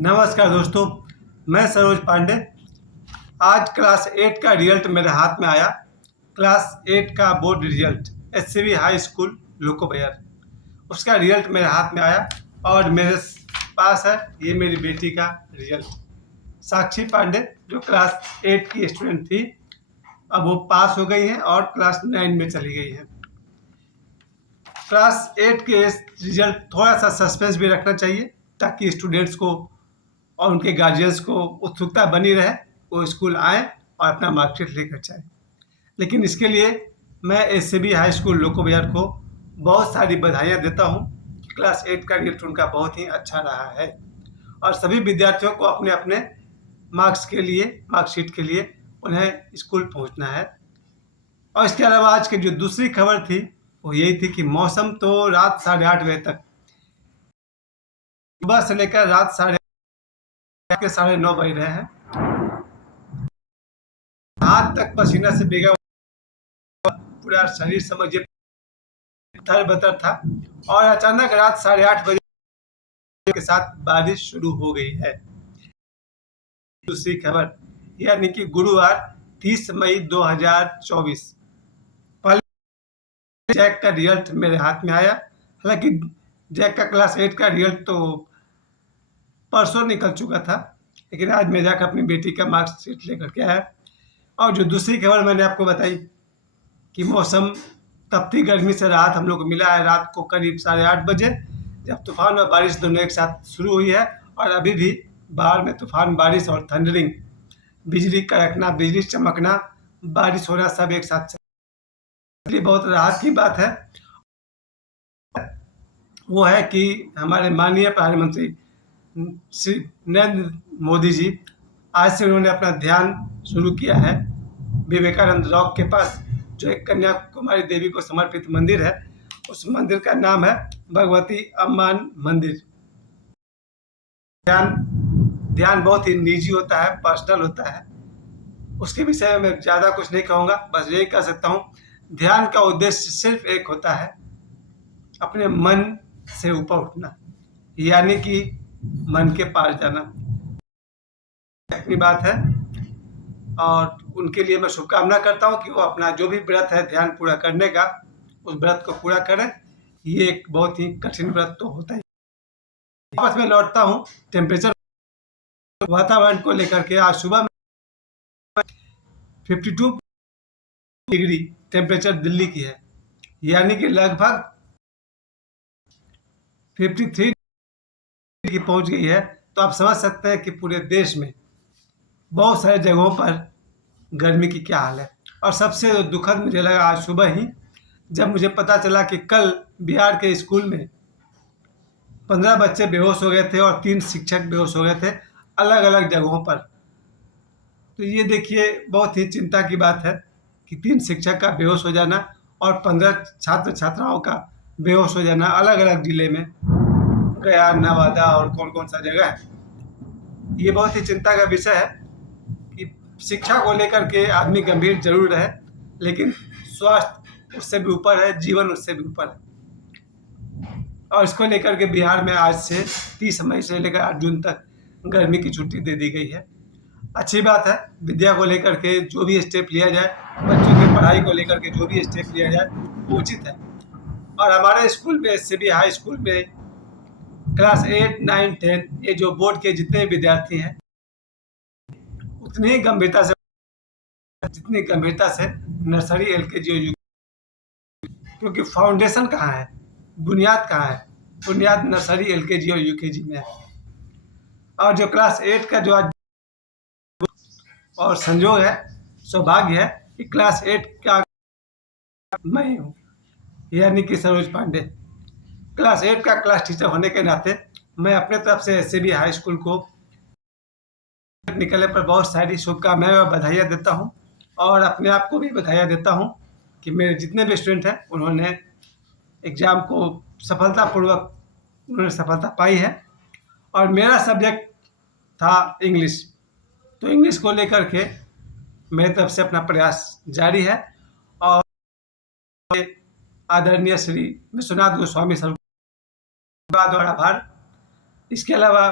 नमस्कार दोस्तों, मैं सरोज पांडे। आज क्लास 8 का रिजल्ट मेरे हाथ में आया। क्लास 8 का board result SCB high school लोकोबयर, उसका रिजल्ट मेरे हाथ में आया और मेरे पास है ये मेरी बेटी का रिजल्ट। साक्षी पांडे जो क्लास 8 की स्टूडेंट थी, अब वो पास हो गई है और क्लास 9 में चली गई है। क्लास 8 के रिजल्ट थोड़ा सा सस्पेंस भी रखना चाहिए ताकि स्टूडेंट्स को और उनके गार्जियंस को उत्सुकता बनी रहे, वो स्कूल आएँ और अपना मार्कशीट लेकर जाएँ। लेकिन इसके लिए मैं एससीबी हाई स्कूल लोकोबयर को बहुत सारी बधाइयाँ देता हूँ। क्लास 8 का रिजल्ट उनका बहुत ही अच्छा रहा है और सभी विद्यार्थियों को अपने अपने मार्कशीट के लिए उन्हें स्कूल पहुँचना है। और इसके अलावा आज की जो दूसरी खबर थी वो यही थी कि मौसम तो रात 8:30 बजे तक, सुबह से लेकर रात 9:30 बज रहे हैं, हाथ तक पसीना से भीगा, पूरा शरीर समझिए थर-बतर था और अचानक रात 8:30 बजे के साथ बारिश शुरू हो गई है। दूसरी खबर यानी कि गुरुवार 30 मई 2024 पहले जैक का रिजल्ट मेरे हाथ में आया। हालांकि जैक का क्लास 8 का रिजल्ट तो परसों निकल चुका था, लेकिन आज मैं जाकर अपनी बेटी का मार्कशीट लेकर के आया। और जो दूसरी खबर मैंने आपको बताई कि मौसम तपती गर्मी से राहत हम लोग को मिला है। रात को करीब 8:30 बजे जब तूफान और बारिश दोनों एक साथ शुरू हुई है और अभी भी बाहर में तूफान, बारिश और थंडरिंग, बिजली कड़कना, बिजली चमकना, बारिश होना सब एक साथ, इसलिए बहुत राहत की बात है। वो है कि हमारे माननीय प्रधानमंत्री श्री नरेंद्र मोदी जी आज से उन्होंने अपना ध्यान शुरू किया है विवेकानंद रॉक के पास, जो एक कन्याकुमारी देवी को समर्पित मंदिर है। उस मंदिर का नाम है भगवती अम्मान मंदिर। ध्यान बहुत ही निजी होता है, पर्सनल होता है। उसके विषय में मैं ज़्यादा कुछ नहीं कहूँगा, बस यही कह सकता हूँ ध्यान का उद्देश्य सिर्फ एक होता है, अपने मन से ऊपर उठना, यानी कि मन के पार जाना। अपनी बात है और उनके लिए मैं शुभकामना करता हूँ कि वो अपना जो भी व्रत है ध्यान पूरा करने का, उस व्रत को पूरा करें। ये एक बहुत ही कठिन व्रत तो होता ही। वापस मैं लौटता हूँ टेम्परेचर वातावरण को लेकर के। आज सुबह में 52 डिग्री टेम्परेचर दिल्ली की है, यानी कि लगभग 53 की पहुंच गई है। तो आप समझ सकते हैं कि पूरे देश में बहुत सारे जगहों पर गर्मी की क्या हाल है। और सबसे दुखद मुझे लगा आज सुबह ही जब मुझे पता चला कि कल बिहार के स्कूल में 15 बच्चे बेहोश हो गए थे और 3 शिक्षक बेहोश हो गए थे अलग अलग जगहों पर। तो ये देखिए बहुत ही चिंता की बात है कि 3 शिक्षक का बेहोश हो जाना और 15 छात्र छात्राओं का बेहोश हो जाना अलग अलग जिले में, गया, नवादा और कौन कौन सा जगह है। ये बहुत ही चिंता का विषय है कि शिक्षा को लेकर के आदमी गंभीर जरूर रहे, लेकिन स्वास्थ्य उससे भी ऊपर है, जीवन उससे भी ऊपर है। और इसको लेकर के बिहार में आज से 30 मई से लेकर 8 जून तक गर्मी की छुट्टी दे दी गई है। अच्छी बात है, विद्या को लेकर के जो भी स्टेप लिया जाए, बच्चों की पढ़ाई को लेकर के जो भी स्टेप लिया जाए वो उचित है। और हमारे स्कूल में एससीबी हाई स्कूल में क्लास 8, 9, 10 ये जो बोर्ड के जितने विद्यार्थी हैं उतनी जितनी गंभीरता से नर्सरी, एलकेजी और यूकेजी, क्योंकि फाउंडेशन कहाँ है, बुनियाद कहाँ है, बुनियाद नर्सरी, एलकेजी और यूकेजी में है। और जो क्लास 8 का जो आज और संजोग है, सौभाग्य है कि क्लास 8 का मैं हूँ, यानी कि सरोज पांडे। क्लास 8 का क्लास टीचर होने के नाते मैं अपने तरफ से एससीबी हाई स्कूल को निकलने पर बहुत सारी शुभकामनाएं और बधाइयाँ देता हूँ और अपने आप को भी बधाइयाँ देता हूँ कि मेरे जितने भी स्टूडेंट हैं उन्होंने एग्ज़ाम को सफलतापूर्वक सफलता पाई है। और मेरा सब्जेक्ट था इंग्लिश, तो इंग्लिश को लेकर के मेरी तरफ से अपना प्रयास जारी है और आदरणीय श्री विश्वनाथ गोस्वामी सर का द्वारा आभार। इसके अलावा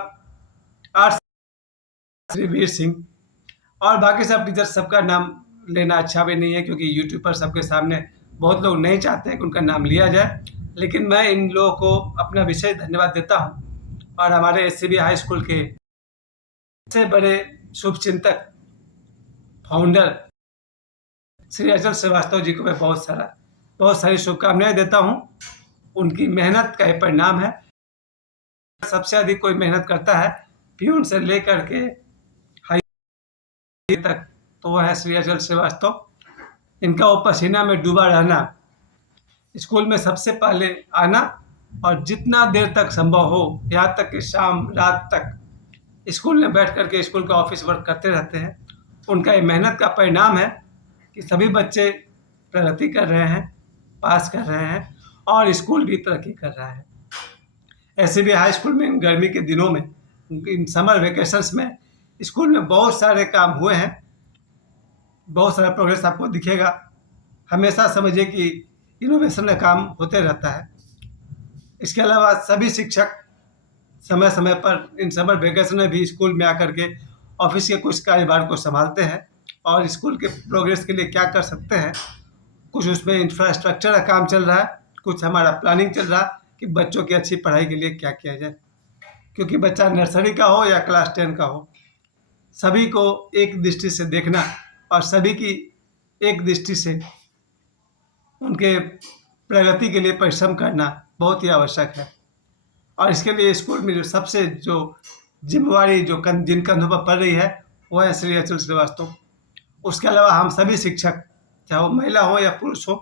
श्री वीर सिंह और बाकी सब टीचर, सबका नाम लेना अच्छा भी नहीं है, क्योंकि यूट्यूब पर सबके सामने बहुत लोग नहीं चाहते हैं कि उनका नाम लिया जाए। लेकिन मैं इन लोगों को अपना विशेष धन्यवाद देता हूँ। और हमारे एससीबी हाई स्कूल के सबसे बड़े शुभचिंतक फाउंडर श्री अचल श्रीवास्तव जी को मैं बहुत सारी शुभकामनाएं देता हूँ। उनकी मेहनत का ही परिणाम है। सबसे अधिक कोई मेहनत करता है प्यून से लेकर के हाई तक, तो वह है श्री अचल श्रीवास्तव। इनका वो पसीना में डूबा रहना, स्कूल में सबसे पहले आना और जितना देर तक संभव हो, यहाँ तक कि शाम रात तक स्कूल में बैठ करके स्कूल का ऑफिस वर्क करते रहते हैं। उनका ये मेहनत का परिणाम है कि सभी बच्चे प्रगति कर रहे हैं, पास कर रहे हैं और स्कूल भी तरक्की कर रहा है। ऐसे भी हाई स्कूल में इन गर्मी के दिनों में, इन समर वेकेशंस में स्कूल में बहुत सारे काम हुए हैं, बहुत सारा प्रोग्रेस आपको दिखेगा। हमेशा समझिए कि इनोवेशन का काम होते रहता है। इसके अलावा सभी शिक्षक समय समय पर इन समर वेकेशन में भी स्कूल में आकर के ऑफिस के कुछ कार्यभार को संभालते हैं और स्कूल के प्रोग्रेस के लिए क्या कर सकते हैं, कुछ उसमें इंफ्रास्ट्रक्चर का काम चल रहा है, कुछ हमारा प्लानिंग चल रहा है कि बच्चों की अच्छी पढ़ाई के लिए क्या किया जाए। क्योंकि बच्चा नर्सरी का हो या क्लास 10 का हो, सभी को एक दृष्टि से देखना और सभी की एक दृष्टि से उनके प्रगति के लिए परिश्रम करना बहुत ही आवश्यक है। और इसके लिए स्कूल में जो जिम्मेवारी जिन कंधों पर पड़ रही है, वो है श्री अचल श्रीवास्तव। उसके अलावा हम सभी शिक्षक, चाहे वो महिला हो या पुरुष हो,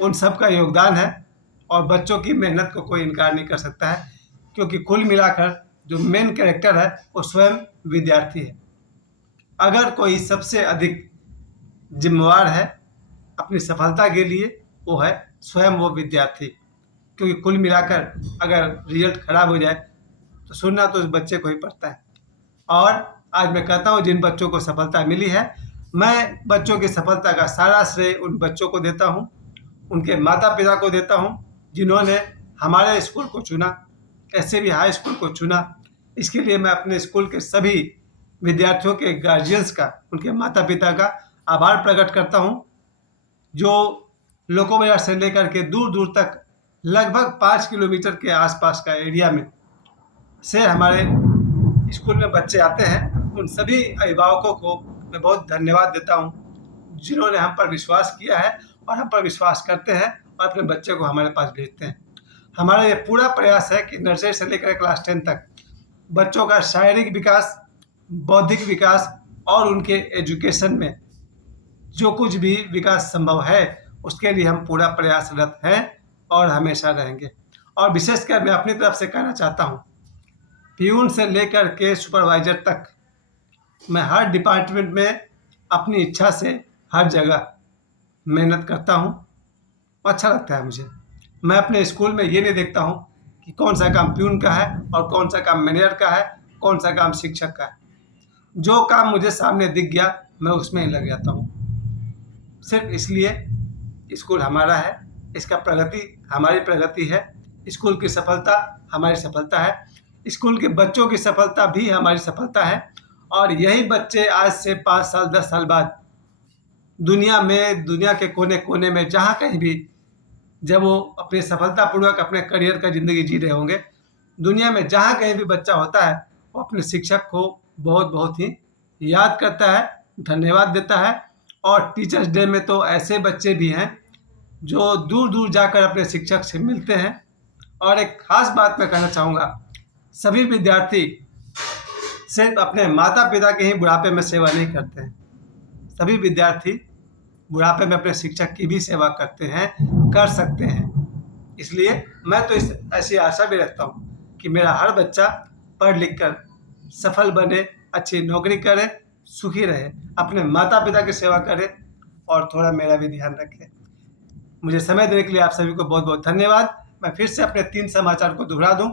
उन सब का योगदान है और बच्चों की मेहनत को कोई इनकार नहीं कर सकता है। क्योंकि कुल मिलाकर जो मेन कैरेक्टर है वो स्वयं विद्यार्थी है। अगर कोई सबसे अधिक जिम्मेवार है अपनी सफलता के लिए, वो है स्वयं वो विद्यार्थी। क्योंकि कुल मिलाकर अगर रिजल्ट खराब हो जाए तो सुनना तो उस बच्चे को ही पड़ता है। और आज मैं कहता हूँ, जिन बच्चों को सफलता मिली है, मैं बच्चों की सफलता का सारा श्रेय उन बच्चों को देता हूँ, उनके माता पिता को देता हूँ, जिन्होंने हमारे स्कूल को चुना, ऐसे भी हाई स्कूल को चुना। इसके लिए मैं अपने स्कूल के सभी विद्यार्थियों के गार्जियंस का, उनके माता पिता का आभार प्रकट करता हूँ, जो लोको बाजार से लेकर के दूर दूर तक लगभग 5 किलोमीटर के आसपास का एरिया में से हमारे स्कूल में बच्चे आते हैं। उन सभी अभिभावकों को मैं बहुत धन्यवाद देता हूँ, जिन्होंने हम पर विश्वास किया है और हम पर विश्वास करते हैं और अपने बच्चे को हमारे पास भेजते हैं। हमारा ये पूरा प्रयास है कि नर्सरी से लेकर क्लास 10 तक बच्चों का शारीरिक विकास, बौद्धिक विकास और उनके एजुकेशन में जो कुछ भी विकास संभव है, उसके लिए हम पूरा प्रयासरत हैं और हमेशा रहेंगे। और विशेषकर मैं अपनी तरफ से कहना चाहता हूँ, प्यून से लेकर के सुपरवाइजर तक मैं हर डिपार्टमेंट में अपनी इच्छा से हर जगह मेहनत करता हूँ। अच्छा लगता है मुझे। मैं अपने स्कूल में ये नहीं देखता हूँ कि कौन सा काम प्यून का है और कौन सा काम मैनेजर का है, कौन सा काम शिक्षक का है। जो काम मुझे सामने दिख गया मैं उसमें ही लग जाता हूँ। सिर्फ इसलिए स्कूल हमारा है, इसका प्रगति हमारी प्रगति है, स्कूल की सफलता हमारी सफलता है, स्कूल के बच्चों की सफलता भी हमारी सफलता है। और यही बच्चे आज से 5 साल 10 साल बाद दुनिया के कोने कोने में जहाँ कहीं भी, जब वो अपनी सफलतापूर्वक अपने करियर का ज़िंदगी जी रहे होंगे, दुनिया में जहाँ कहीं भी बच्चा होता है वो अपने शिक्षक को बहुत ही याद करता है, धन्यवाद देता है। और टीचर्स डे में तो ऐसे बच्चे भी हैं जो दूर दूर जाकर अपने शिक्षक से मिलते हैं। और एक ख़ास बात मैं कहना चाहूँगा, सभी विद्यार्थी सिर्फ अपने माता पिता के ही बुढ़ापे में सेवा नहीं करते हैं, सभी विद्यार्थी बुढ़ापे में अपने शिक्षक की भी सेवा करते हैं, कर सकते हैं। इसलिए मैं तो ऐसी आशा भी रखता हूँ कि मेरा हर बच्चा पढ़ लिख कर सफल बने, अच्छी नौकरी करे, सुखी रहे, अपने माता पिता की सेवा करे और थोड़ा मेरा भी ध्यान रखे। मुझे समय देने के लिए आप सभी को बहुत बहुत धन्यवाद। मैं फिर से अपने 3 समाचार को दोहरा दूं।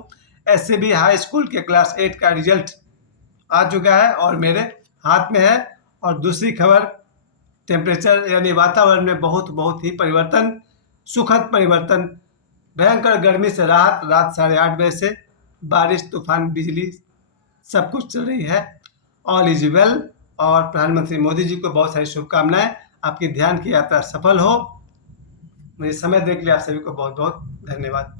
एससीबी हाई स्कूल के क्लास 8 का रिजल्ट आ चुका है और मेरे हाथ में है। और दूसरी खबर, टेम्परेचर यानी वातावरण में बहुत ही परिवर्तन, सुखद परिवर्तन, भयंकर गर्मी से रात 8:30 बजे से बारिश, तूफान, बिजली सब कुछ चल रही है। All is well. और प्रधानमंत्री मोदी जी को बहुत सारी शुभकामनाएं, आपकी ध्यान की यात्रा सफल हो। मुझे समय देने के लिए आप सभी को बहुत बहुत धन्यवाद।